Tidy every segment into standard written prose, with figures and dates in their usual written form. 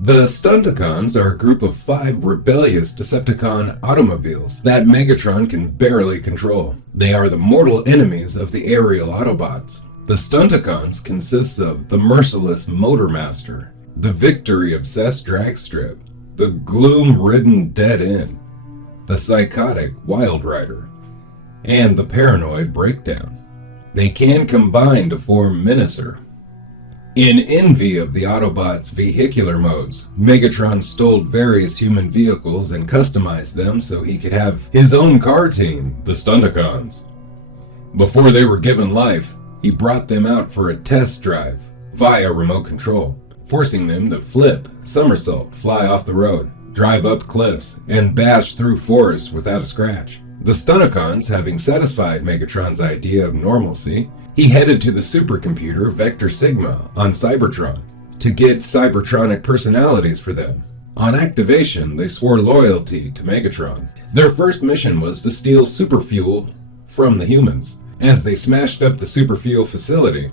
The Stunticons are a group of 5 rebellious Decepticon automobiles that Megatron can barely control. They are the mortal enemies of the aerial Autobots. The Stunticons consists of the merciless Motormaster, the victory-obsessed Dragstrip, the gloom-ridden Dead End, the psychotic Wild Rider, and the paranoid Breakdown. They can combine to form MENASOR. In envy of the Autobots' vehicular modes, Megatron stole various human vehicles and customized them so he could have his own car team, the Stunticons. Before they were given life, he brought them out for a test drive via remote control, forcing them to flip, somersault, fly off the road, drive up cliffs, and bash through forests without a scratch. The Stunticons, having satisfied Megatron's idea of normalcy, he headed to the supercomputer Vector Sigma on Cybertron to get cybertronic personalities for them. On activation, they swore loyalty to Megatron. Their first mission was to steal superfuel from the humans. As they smashed up the superfuel facility,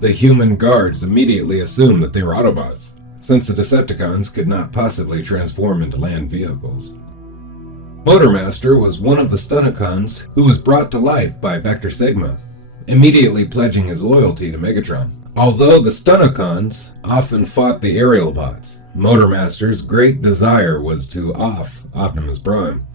the human guards immediately assumed that they were Autobots, since the Decepticons could not possibly transform into land vehicles. Motormaster was one of the Stunticons who was brought to life by Vector Sigma, immediately pledging his loyalty to Megatron. Although the Stunticons often fought the aerial bots, Motormaster's great desire was to off Optimus Prime.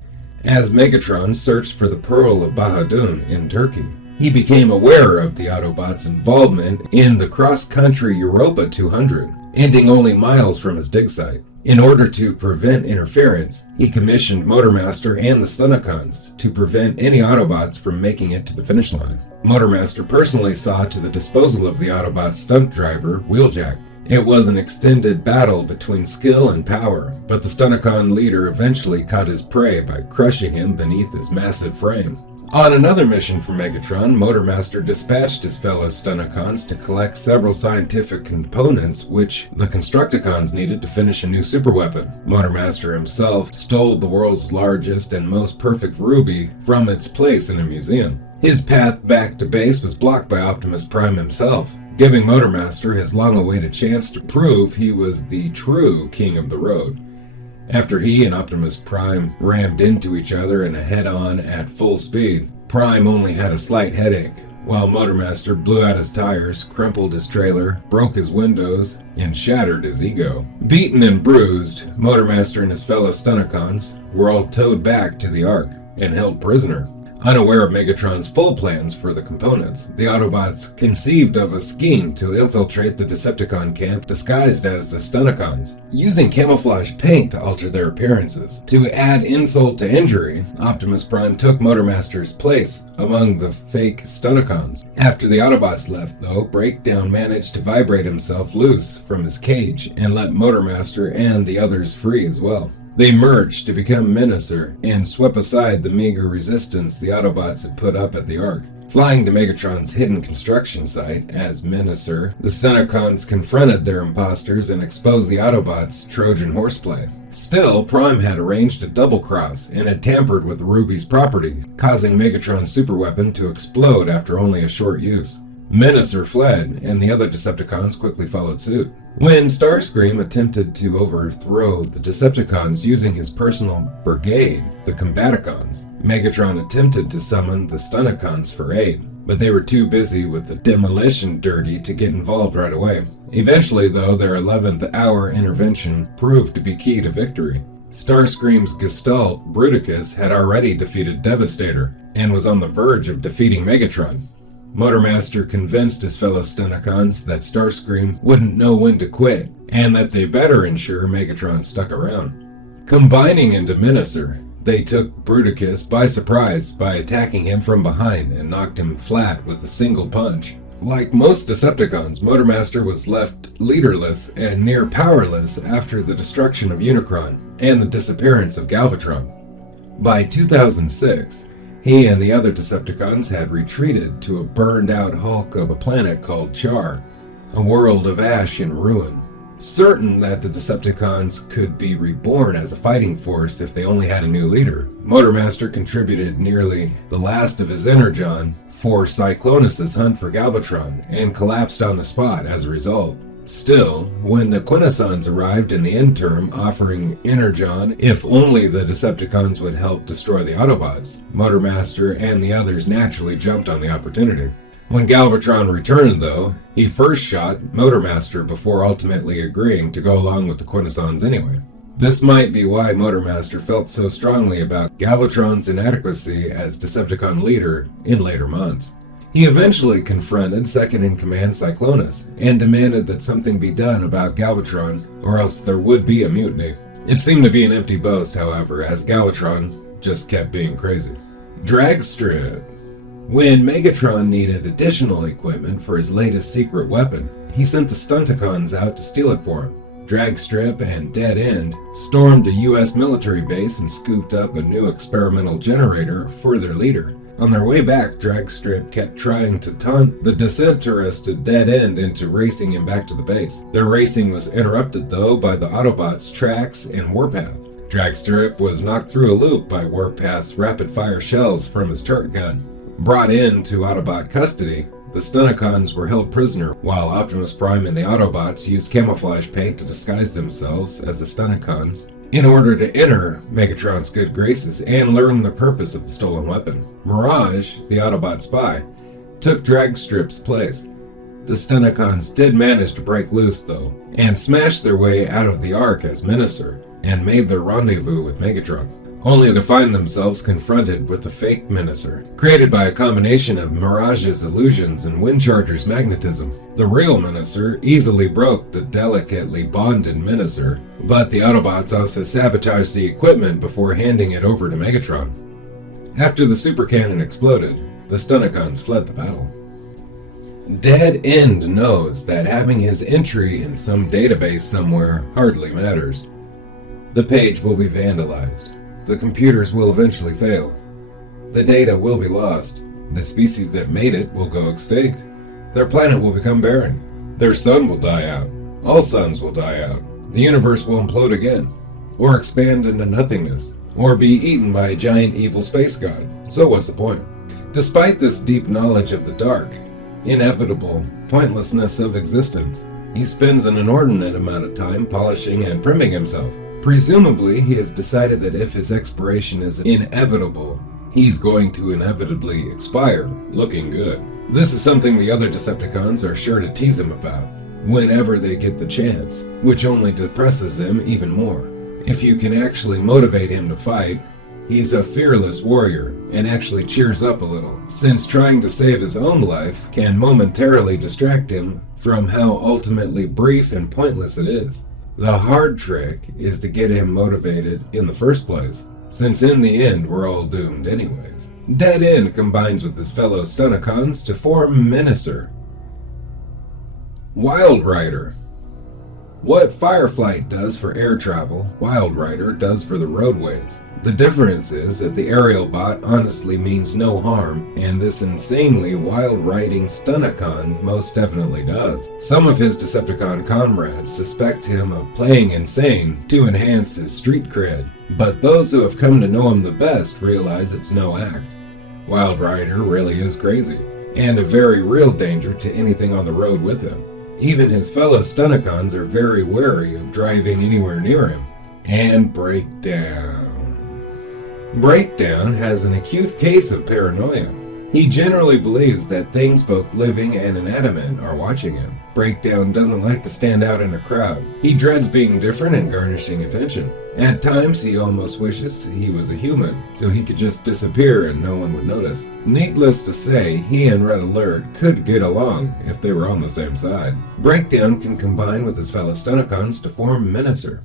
As Megatron searched for the Pearl of Bahadun in Turkey, he became aware of the Autobots' involvement in the cross-country Europa 200, ending only miles from his dig site. In order to prevent interference, he commissioned Motormaster and the Stunticons to prevent any Autobots from making it to the finish line. Motormaster personally saw to the disposal of the Autobot stunt driver, Wheeljack. It was an extended battle between skill and power, but the Stunticon leader eventually caught his prey by crushing him beneath his massive frame. On another mission for Megatron, Motormaster dispatched his fellow Stunticons to collect several scientific components which the Constructicons needed to finish a new superweapon. Motormaster himself stole the world's largest and most perfect ruby from its place in a museum. His path back to base was blocked by Optimus Prime himself, giving Motormaster his long-awaited chance to prove he was the true king of the road. After he and Optimus Prime rammed into each other in a head-on at full speed, Prime only had a slight headache, while Motormaster blew out his tires, crumpled his trailer, broke his windows, and shattered his ego. Beaten and bruised, Motormaster and his fellow Stunticons were all towed back to the Ark and held prisoner. Unaware of Megatron's full plans for the components, the Autobots conceived of a scheme to infiltrate the Decepticon camp disguised as the Stunticons, using camouflage paint to alter their appearances. To add insult to injury, Optimus Prime took Motormaster's place among the fake Stunticons. After the Autobots left, though, Breakdown managed to vibrate himself loose from his cage and let Motormaster and the others free as well. They merged to become MENASOR and swept aside the meager resistance the Autobots had put up at the Ark. Flying to Megatron's hidden construction site as MENASOR, the Stunticons confronted their imposters and exposed the Autobots' Trojan horseplay. Still, Prime had arranged a double-cross and had tampered with Ruby's property, causing Megatron's superweapon to explode after only a short use. MENASOR fled, and the other Decepticons quickly followed suit. When Starscream attempted to overthrow the Decepticons using his personal brigade, the Combaticons, Megatron attempted to summon the Stunticons for aid, but they were too busy with the demolition derby to get involved right away. Eventually, though, their 11th hour intervention proved to be key to victory. Starscream's Gestalt, Bruticus, had already defeated Devastator, and was on the verge of defeating Megatron. Motormaster convinced his fellow Stunticons that Starscream wouldn't know when to quit, and that they better ensure Megatron stuck around. Combining into MENASOR, they took Bruticus by surprise by attacking him from behind and knocked him flat with a single punch. Like most Decepticons, Motormaster was left leaderless and near powerless after the destruction of Unicron and the disappearance of Galvatron. By 2006, he and the other Decepticons had retreated to a burned-out hulk of a planet called Char, a world of ash and ruin. Certain that the Decepticons could be reborn as a fighting force if they only had a new leader, Motormaster contributed nearly the last of his energon for Cyclonus' hunt for Galvatron and collapsed on the spot as a result. Still, when the Quintessons arrived in the interim offering Energon if only the Decepticons would help destroy the Autobots, Motormaster and the others naturally jumped on the opportunity. When Galvatron returned, though, he first shot Motormaster before ultimately agreeing to go along with the Quintessons anyway. This might be why Motormaster felt so strongly about Galvatron's inadequacy as Decepticon leader in later months. He eventually confronted second-in-command Cyclonus and demanded that something be done about Galvatron or else there would be a mutiny. It seemed to be an empty boast, however, as Galvatron just kept being crazy. Dragstrip. When Megatron needed additional equipment for his latest secret weapon, he sent the Stunticons out to steal it for him. Dragstrip and Dead End stormed a U.S. military base and scooped up a new experimental generator for their leader. On their way back, Dragstrip kept trying to taunt the disinterested Dead End into racing him back to the base. Their racing was interrupted, though, by the Autobots' tracks and Warpath. Dragstrip was knocked through a loop by Warpath's rapid-fire shells from his turret gun. Brought into Autobot custody, the Stunticons were held prisoner, while Optimus Prime and the Autobots used camouflage paint to disguise themselves as the Stunticons in order to enter Megatron's good graces and learn the purpose of the stolen weapon. Mirage, the Autobot spy, took Dragstrip's place. The Stunticons did manage to break loose, though, and smashed their way out of the Ark as MENASOR, and made their rendezvous with Megatron, only to find themselves confronted with the fake MENASOR, created by a combination of Mirage's illusions and Windcharger's magnetism. The real MENASOR easily broke the delicately bonded MENASOR, but the Autobots also sabotaged the equipment before handing it over to Megatron. After the super cannon exploded, the Stunticons fled the battle. Dead End knows that having his entry in some database somewhere hardly matters. The page will be vandalized. The computers will eventually fail. The data will be lost. The species that made it will go extinct. Their planet will become barren. Their sun will die out. All suns will die out. The universe will implode again, or expand into nothingness, or be eaten by a giant evil space god. So what's the point? Despite this deep knowledge of the dark, inevitable pointlessness of existence, he spends an inordinate amount of time polishing and priming himself. Presumably, he has decided that if his expiration is inevitable, he's going to inevitably expire, looking good. This is something the other Decepticons are sure to tease him about, whenever they get the chance, which only depresses him even more. If you can actually motivate him to fight, he's a fearless warrior, and actually cheers up a little, since trying to save his own life can momentarily distract him from how ultimately brief and pointless it is. The hard trick is to get him motivated in the first place, since in the end we're all doomed anyways. Dead End combines with his fellow Stunticons to form MENASOR. Wild Rider. What Fireflight does for air travel, Wild Rider does for the roadways. The difference is that the aerial bot honestly means no harm, and this insanely wild-riding Stunticon most definitely does. Some of his Decepticon comrades suspect him of playing insane to enhance his street cred, but those who have come to know him the best realize it's no act. Wild Rider really is crazy, and a very real danger to anything on the road with him. Even his fellow Stunticons are very wary of driving anywhere near him. And Breakdown. Breakdown has an acute case of paranoia. He generally believes that things both living and inanimate are watching him. Breakdown doesn't like to stand out in a crowd. He dreads being different and garnishing attention. At times, he almost wishes he was a human, so he could just disappear and no one would notice. Needless to say, he and Red Alert could get along if they were on the same side. Breakdown can combine with his fellow Stunticons to form MENASOR.